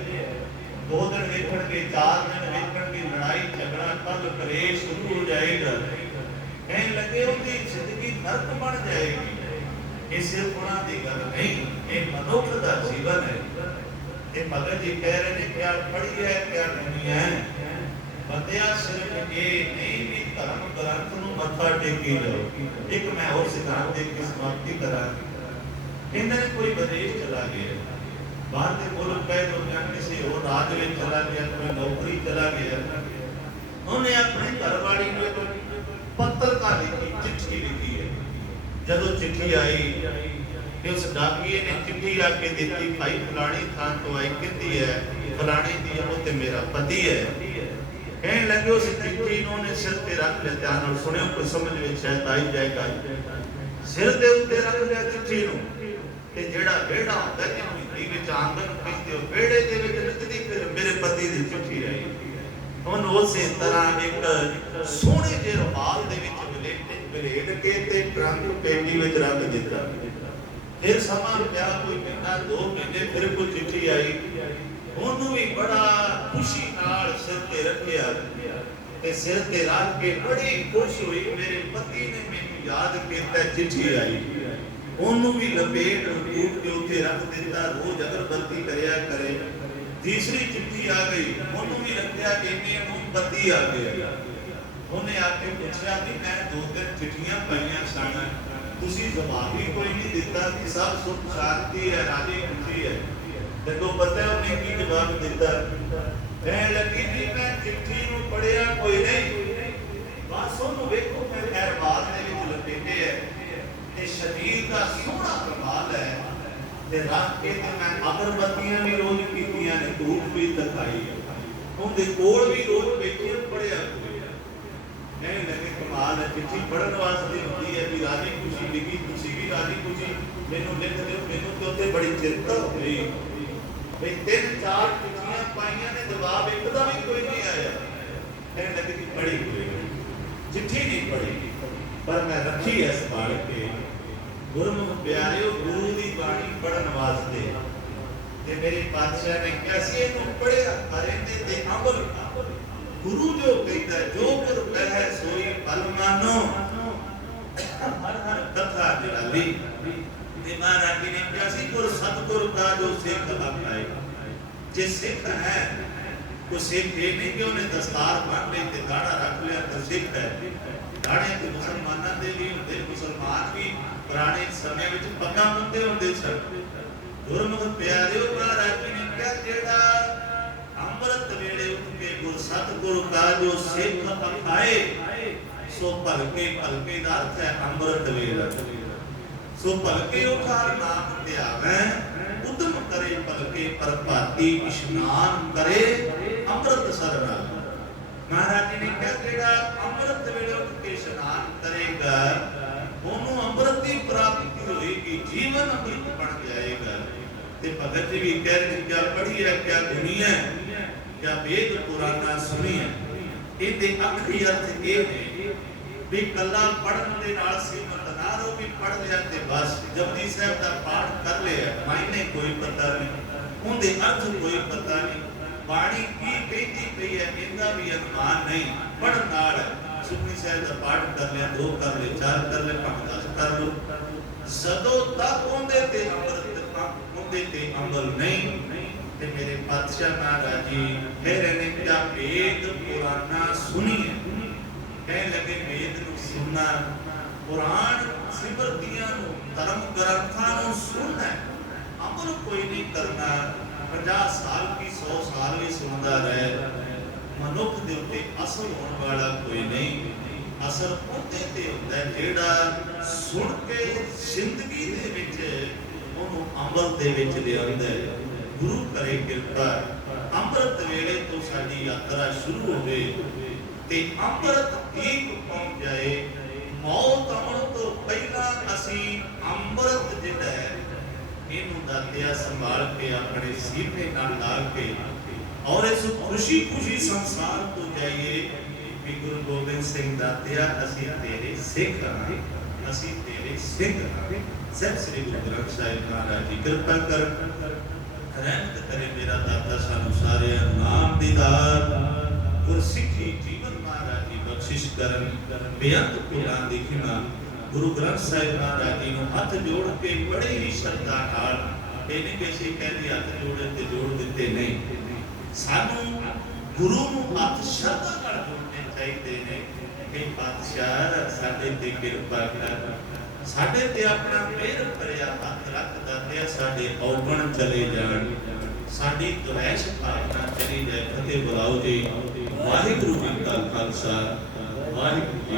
S1: ਦੋ ਦਿਨ ਵੇਖਣਗੇ, ਚਾਰ ਦਿਨ ਵੇਖਣਗੇ, ਲੜਾਈ, ਝਗੜਾ ਕੱਲ ਕਲੇਸ਼ ਸ਼ੁਰੂ ਹੋ ਜਾਏਗਾ। ਕਹਿਣ ਲੱਗੇ, ਉਹਦੀ ਜ਼ਿੰਦਗੀ ਨਰਕ ਬਣ ਜਾਏਗੀ। ਇਹ ਸਿਰਫ ਉਹਨਾਂ ਦੀ ਗੱਲ ਨਹੀਂ, ਇਹ ਮਨੁੱਖ ਦਾ ਜੀਵਨ ਹੈ। ਇਹ ਭਗਤ ਜੀ ਕਹਿ ਰਹੇ ਨੇ ਕਿ ਆ ਹੈ ਕਿ ਦੁਨੀਆ ਹੈ। ਬੰਦਿਆ ਸਿਰਫ ਇਹ ਨਹੀਂ ਵੀ ਧਰਮ ਗ੍ਰੰਥ ਨੂੰ ਮੱਥਾ ਟੇਕੀ ਜਾਓ। ਇੱਕ ਮੈਂ ਹੋਰ ਸਿਧਾਂਤ ਦੇ ਕੇ ਸਮਾਪਤੀ ਕਰਾਂ। ਕਹਿੰਦੇ ਨੇ ਕੋਈ ਵਿਦੇਸ਼ ਚਲਾ ਗਿਆ, ਬਾਹਰ ਦੇ ਮੁਲਕ ਗਏ ਤੋਂ ਜਾਂ ਕਿਸੇ ਹੋਰ ਰਾਜ ਵਿੱਚ ਚਲਾ ਗਿਆ ਕੋਈ ਨੌਕਰੀ ਚਲਾ ਗਿਆ। ਉਹਨੇ ਆਪਣੇ ਘਰ ਨੂੰ ਇੱਕ ਪੱਤਰਕਾਰ ਲਿਖੀ, ਚਿੱਠੀ ਲਿਖੀ ਹੈ। ਜਦੋਂ ਚਿੱਠੀ ਆਈ, ਤੇ ਉਸ ਡਾਕੀਏ ਨੇ ਚਿੱਠੀ ਆ ਕੇ ਦਿੱਤੀ, ਭਾਈ ਫਲਾਣੀ ਥਾਂ ਤੋਂ ਆਈ ਕਿੰਦੀ ਹੈ? ਫਲਾਣੀ ਦੀ ਉਹ ਤੇ ਮੇਰਾ ਪਤੀ ਹੈ। ਕਹਿਣ ਲੱਗੇ ਉਸ ਚਿੱਠੀ ਨੂੰ ਉਹਨੇ ਸਿਰ ਤੇ ਰੱਖ ਲਿਆ ਧਿਆਨ ਨਾਲ ਸੁਣਿਓ ਕੋਈ ਸਮਝ ਵਿੱਚ ਸ਼ਾਇਦ ਆਈ ਜਾਏਗਾ ਸਿਰ ਦੇ ਉੱਤੇ ਰੱਖ ਲਿਆ ਨੂੰ ਤੇ ਜਿਹੜਾ ਵਿਹੜਾ ਹੁੰਦਾ ਜਿਹਨੂੰ ਹਿੰਦੀ ਵਿੱਚ ਆਂਗਨ ਕਹਿੰਦੇ ਹੋ ਵਿਹੜੇ ਦੇ ਵਿੱਚ ਲਿਖਦੀ ਫਿਰ ਮੇਰੇ ਪਤੀ ਦੀ ਚਿੱਠੀ ਆਈ ਹੁਣ ਉਸੇ ਤਰ੍ਹਾਂ ਇੱਕ ਸੋਹਣੇ ਜਿਹੇ ਰੁਮਾਲ ਦੇ ਵਿੱਚ ਵਲੇਟ ਕੇ ਤੇ ਟਰੰਕ ਪੇਟੀ ਵਿੱਚ ਰੱਖ ਦਿੱਤਾ ਫਿਰ ਸਮਾਂ ਪਿਆ ਕੋਈ ਮਹੀਨਾ ਦੋ ਮਹੀਨੇ ਫਿਰ ਕੋਈ ਚਿੱਠੀ ਆਈ ਉਹਨੂੰ ਵੀ ਬੜਾ ਖੁਸ਼ੀ ਨਾਲ ਸਿਰ ਤੇ ਰੱਖਿਆ। ਤੇ ਸਿਰ ਤੇ ਰੱਖ ਕੇ ਬੜੀ ਖੁਸ਼ ਹੋਈ। ਮੇਰੇ ਪਤੀ ਨੇ ਮੈਨੂੰ ਯਾਦ ਕੀਤਾ, ਚਿੱਠੀ ਆਈ। ਉਹਨੂੰ ਵੀ ਲਪੇਟ ਰੂਪ ਕੇ ਉੱਤੇ ਰੱਖ ਦਿੱਤਾ। ਰੋਜ਼ ਅਗਰਬੱਤੀ ਕਰਿਆ ਕਰੇ। ਤੀਸਰੀ ਚਿੱਠੀ ਆ ਗਈ। ਉਹਨੂੰ ਵੀ ਰੱਖਿਆ ਇੰਨੇ ਨੂੰ ਪਤੀ ਆ ਗਿਆ। ਉਹਨੇ ਆ ਕੇ ਪੁੱਛਿਆ ਵੀ ਮੈਂ ਦੋ ਤਿੰਨ ਚਿੱਠੀਆਂ ਪਾਈਆਂ ਸਨ। ਤੁਸੀਂ ਜਵਾਬ ਹੀ ਕੋਈ ਨਹੀਂ ਦਿੱਤਾ ਕਿ ਸਭ ਸੁਖ ਸ਼ਾਂਤੀ ਹੈ ਰਾਜੀ ਖੁਸ਼ੀ ਹੈ। ਦੇਖੋ ਪਤਾ ਉਹਨੇ ਕੀ ਜਵਾਬ ਦਿੱਤਾ। ਕਹਿ ਲੱਗੀ ਜੀ ਮੈਂ ਚਿੱਠੀ ਨੂੰ ਪੜਿਆ ਕੋਈ ਨਹੀਂ। ਬਸ ਉਹਨੂੰ ਵੇਖੋ ਮੈਂ ਖੈਰਵਾਲ ਦੇ ਵਿੱਚ ਲਪੇਟੇ ਹੈ ਤੇ ਸ਼ਰੀਰ ਦਾ ਸੋਹਣਾ ਪ੍ਰਭਾਵ ਹੈ। ਤੇ ਰੱਖ ਕੇ ਤੇ ਮੈਂ ਅਗਰਬੱਤੀਆਂ ਵੀ ਰੋਜ਼ ਕੀਤੀਆਂ ਨੇ, ਧੂਪ ਵੀ ਦਿਖਾਈ ਉਹਦੇ ਕੋਲ ਵੀ ਰੋਜ਼ ਬੈਠੇ ਪੜਿਆ ਨਹੀਂ ਲੱਗੇ, ਕਮਾਲ ਹੈ, ਚਿੱਠੀ ਪੜਨ ਵਾਸਤੇ ਹੁੰਦੀ ਹੈ। ਵੀ ਰਾਜੀ ਖੁਸ਼ੀ ਲਿਖੀ ਤੁਸੀਂ ਵੀ ਰਾਜੀ ਖੁਸ਼ੀ। ਮੈਨੂੰ ਲਿਖ ਦਿਓ, ਮੈਨੂੰ ਤੇ ਉੱਤੇ ਬੜੀ ਚਿੰਤਾ ਹੋ ਵੀ ਤਿੰਨ, ਚਾਰ ਚਿੱਠੀਆਂ ਪਾਈਆਂ ਨੇ, ਜਵਾਬ ਇੱਕ ਦਾ ਵੀ ਕੋਈ ਨਹੀਂ ਆਇਆ। ਕਹਿਣ ਲੱਗੇ ਕਿ ਪੜੀ ਹੋਈ ਚਿੱਠੀ ਨਹੀਂ ਪੜੀ ਪਰ ਮੈਂ ਰੱਖੀ ਐ ਸੰਭਾਲ ਕੇ। ਗੁਰਮੁਖ ਪਿਆਰਿਓ, ਗੁਰੂ ਦੀ ਬਾਣੀ ਪੜਨ ਵਾਸਤੇ। ਤੇ ਮੇਰੇ ਪਾਤਸ਼ਾਹ ਨੇ ਕਿਹਾ ਸੀ, ਇਹਨੂੰ ਪੜਿਆ ਪਰ ਤੇ ਅਮਲ ਗੁਰੂ ਜੋ ਕਹਿੰਦਾ, ਜੋ ਗੁਰ ਕਹੈ, ਸੋਈ ਫਲ ਮਾਨੋ। ਹਰ ਹਰ ਕਥਾ ਜਲਾਲੀ। ਤੇ ਮਹਾਰਾਜ ਜੀ ਨੇ ਕਿਹਾ ਸੀ, ਗੁਰ ਸਤਗੁਰ ਦਾ ਜੋ ਸਿੱਖ ਅਪਣਾਏ ਜੇ ਸਿੱਖ ਹੈ ਕੋ ਸਿੱਖ ਇਹ ਨਹੀਂ ਕਿ ਉਹਨੇ ਦਸਤਾਰ ਬੰਨ ਲਈ ਤੇ ਦਾੜਾ ਰੱਖ ਲਿਆ ਤਾਂ ਸਿੱਖ ਹੈ। ਦਾੜੇ ਤੇ ਮੁਸਲਮਾਨਾਂ ਦੇ ਲਈ ਹੁੰਦੇ, ਮੁਸਲਮਾਨ ਵੀ ਪੁਰਾਣੇ ਸਮੇਂ ਵਿੱਚ ਪੱਗਾਂ ਬੰਨਦੇ ਹੁੰਦੇ ਸਨ। ਗੁਰਮੁਖ ਪਿਆਰਿਓ ਮਹਾਰਾਜ ਜੀ ਨੇ ਕਿਹਾ, ਜਿਹੜਾ ਅੰਮ੍ਰਿਤ ਵੇਲੇ ਉੱਠ ਕੇ ਗੁਰ ਸਤਿਗੁਰੂ ਦਾ ਜੋ ਸਿੱਖ ਅਖਾਏ ਸੋ ਭਲਕੇ ਭਲਕੇ ਦਾ ਅਰਥ ਹੈ ਅੰਮ੍ਰਿਤ ਵੇਲਾ। ਸੋ ਭਲਕੇ ਉਠਾਰ ਨਾਮ ਧਿਆਵੈ ਉਦਮ ਕਰੇ ਭਲਕੇ ਪ੍ਰਭਾਤੀ ਇਸ਼ਨਾਨ ਕਰੇ, ਅੰਮ੍ਰਿਤ ਸਰਨਾ ਮਹਾਰਾਜ ਜੀ ਨੇ ਕਿਹਾ, ਜਿਹੜਾ ਅੰਮ੍ਰਿਤ ਵੇਲੇ ਉੱਠ ਕੇ ਇਸ਼ਨਾਨ ਕਰੇਗਾ, ਉਹਨੂੰ ਅੰਮ੍ਰਿਤ ਦੀ ਪ੍ਰਾਪਤੀ ਹੋਏਗੀ, ਜੀਵਨ ਅੰਮ੍ਰਿਤ ਬਣ ਜਾਏਗਾ। ਤੇ ਭਗਤ ਜੀ ਵੀ ਕਹਿ ਰਹੇ ਕਿਆ ਪੜ੍ਹੀ ਹੈ ਕਿਆ ਗੁਣੀ ਹੈ ਕਿਆ ਵੇਦ ਪੁਰਾਣਾ ਸੁਣੀ ਹੈ। ਇਹਦੇ ਅਖਰੀ ਅਰਥ ਇਹ ਨੇ ਵੀ ਕੱਲਾ ਪੜਨ ਦੇ ਨਾਲ ਸੀਮਤ ਨਾ ਰਹੋ ਵੀ ਪੜ ਲਿਆ ਤੇ ਬਸ। ਜਪਜੀ ਸਾਹਿਬ ਦਾ ਪਾਠ ਕਰ ਲਿਆ, ਮਾਇਨੇ ਕੋਈ ਪਤਾ ਨਹੀਂ। ਉਹਦੇ ਅਰਥ ਕੋਈ ਪਤਾ ਨਹੀਂ। ਬਾਣੀ ਕੀ ਕਹਿੰਦੀ ਪਈ ਹੈ, ਇਹਦਾ ਵੀ ਅਨੁਮਾਨ ਨਹੀਂ। ਪੜਨ ਨਾਲ ਸੁਖਨੀ ਸਾਹਿਬ ਦਾ ਪਾਠ ਕਰ ਲਿਆ, ਦੋ ਕਰ ਲਿਆ ਚਾਰ ਕਰ ਲਿਆ ਪੰਜ, ਦਸ ਕਰ ਲੋ ਜਦੋਂ ਤੱਕ ਉਹਦੇ ਤੇ ਅੰਮ੍ਰਿਤ ਉਹਦੇ ਤੇ ਅਮਲ ਨਹੀਂ, ਤੇ ਮੇਰੇ ਪਾਤਸ਼ਾਹ ਮਹਾਰਾਜ ਜੀ ਫਿਰ ਇਹਨੇ ਕਿਹਾ ਵੇਦ ਪੁਰਾਣਾ ਸੁਣੀਏ। ਕਹਿ ਲੱਗੇ, ਵੇਦ ਨੂੰ ਸੁਣਨਾ ਪੁਰਾਣ ਸਿਮਰਤੀਆਂ ਨੂੰ, ਧਰਮ ਗ੍ਰੰਥਾਂ ਨੂੰ ਸੁਣਨਾ ਅਮਲ ਕੋਈ ਨਹੀਂ ਕਰਨਾ। 50 ਸਾਲ ਕੀ 100 ਸਾਲ ਵੀ ਸੁਣਦਾ ਰਹੇ। ਮਨੁੱਖ ਦੇ ਉੱਤੇ ਅਸਰ ਹੋਣ ਵਾਲਾ ਕੋਈ ਨਹੀਂ। ਅਸਰ ਉਹਦੇ ਤੇ ਹੁੰਦਾ ਜਿਹੜਾ ਸੁਣ ਕੇ ਜ਼ਿੰਦਗੀ ਦੇ ਵਿੱਚ ਉਹਨੂੰ ਅਮਲ ਦੇ ਵਿੱਚ ਲਿਆਉਂਦਾ ਹੈ। ਗੁਰੂ ਕਰੇ ਕਿਰਪਾ ਅੰਮ੍ਰਿਤ ਵੇਲੇ ਤੋਂ ਸਾਡੀ ਯਾਤਰਾ ਸ਼ੁਰੂ ਹੋਵੇ ਤੇ ਅੰਮ੍ਰਿਤ ਠੀਕ ਪਹੁੰਚ ਜਾਏ। ਮੌਤ ਆਉਣ ਤੋਂ ਪਹਿਲਾਂ ਅਸੀਂ ਅੰਮ੍ਰਿਤ ਜਿਹੜਾ ਹੈ, ਇਹਨੂੰ ਦਾਤਿਆ, ਸੰਭਾਲ ਕੇ ਆਪਣੇ ਸੀਨੇ ਨਾਲ ਲਾ ਕੇ ਔਰ ਇਸ ਖੁਸ਼ੀ ਖੁਸ਼ੀ ਸੰਸਾਰ ਤੋਂ ਜਾਈਏ ਕਿ ਗੁਰੂ ਗੋਬਿੰਦ ਸਿੰਘ ਦਾਤਿਆ ਅਸੀਂ ਤੇਰੇ ਸਿੱਖ ਹਾਂ ਅਸੀਂ ਤੇਰੇ ਸਿੱਖ ਹਾਂ ਸਭ ਸ੍ਰੀ ਗੁਰੂ ਗ੍ਰੰਥ ਸਾਹਿਬ ਮਹਾਰਾਜ ਜੀ ਕਿਰਪਾ ਕਰ। ਰਹਿਮਤ ਕਰੇ ਮੇਰਾ ਦਾਤਾ ਸਾਨੂੰ ਸਾਰਿਆਂ ਨੂੰ, ਨਾਮ ਦੀ ਦਾਤ। ਗੁਰ ਸਿੱਖੀ ਜੀਵਨ ਮਹਾਰਾਜ ਜੀ ਬਖਸ਼ਿਸ਼ ਕਰਨ ਬੇਅੰਤ ਕੁਲਾਂ ਦੀ ਖਿਮਾ ਗੁਰੂ ਗ੍ਰੰਥ ਸਾਹਿਬ ਮਹਾਰਾਜ ਜੀ ਨੂੰ ਹੱਥ ਜੋੜ ਕੇ ਬੜੀ ਹੀ ਸ਼ਰਧਾ ਨਾਲ ਇਹ ਨਹੀਂ ਕਹਿੰਦੇ ਹੱਥ ਜੋੜੇ ਤੇ ਜੋੜ ਦਿੱਤੇ ਨਹੀਂ। ਸਾਨੂੰ ਗੁਰੂ ਨੂੰ ਹੱਥ ਸ਼ਰਧਾ ਨਾਲ ਜੋੜਨੇ ਚਾਹੀਦੇ ਨੇ ਕਿ ਪਾਤਸ਼ਾਹ ਸਾਡੇ ਤੇ ਕਿਰਪਾ ਕਰ। ਸਾਡੇ ਤੇ ਆਪਣਾ ਮਿਹਰ ਭਰਿਆ ਹੱਥ ਰੱਖਦਾ ਤੇ ਸਾਡੇ ਔਗਣ ਚਲੇ ਜਾਣ। ਸਾਡੀ ਦੁਆਇਸ਼ ਭਾਵਨਾ ਚਲੀ ਜਾਏ, ਫਤਿਹ ਬੁਲਾਓ ਜੀ। ਵਾਹਿਗੁਰੂ ਜੀ ਕਾ ਖਾਲਸਾ। ਵਾਹਿਗੁਰੂ ਜੀ